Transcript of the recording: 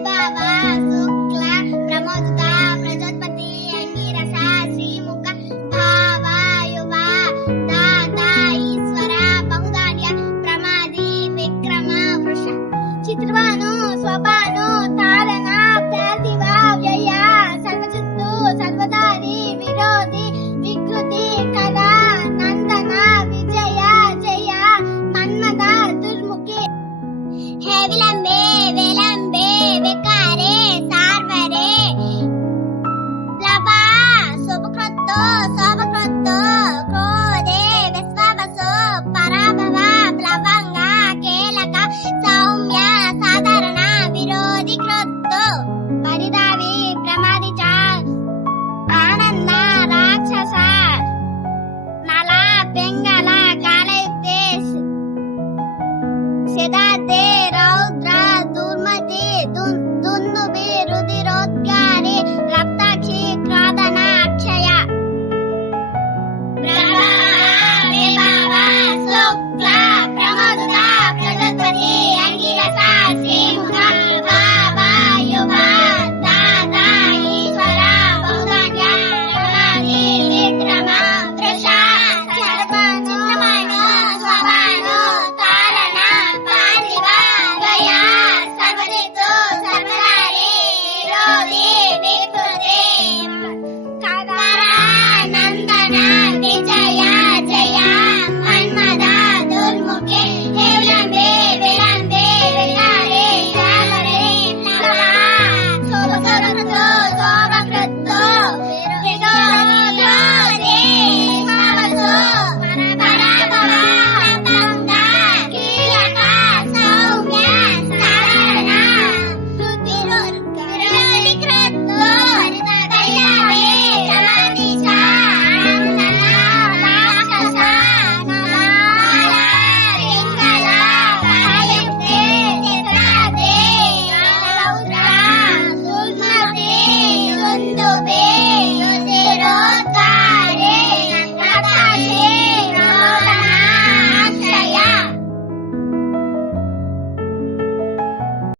వైభవ శుక్ల ప్రమోదిత ప్రజోత్పత్తి అంగిరస శ్రీముఖ భావ యువ దాత ఈశ్వర బహుధాన్య ప్రమాది విక్రమ వృష చిత్రవాను స్వభాను తారణ ప్రతిభ వ్యయ సర్వచిత్తు సర్వదారి విరోధి వికృతి కళా నందన విజయ జయ మన్మద దుర్ముఖి హే విలంబే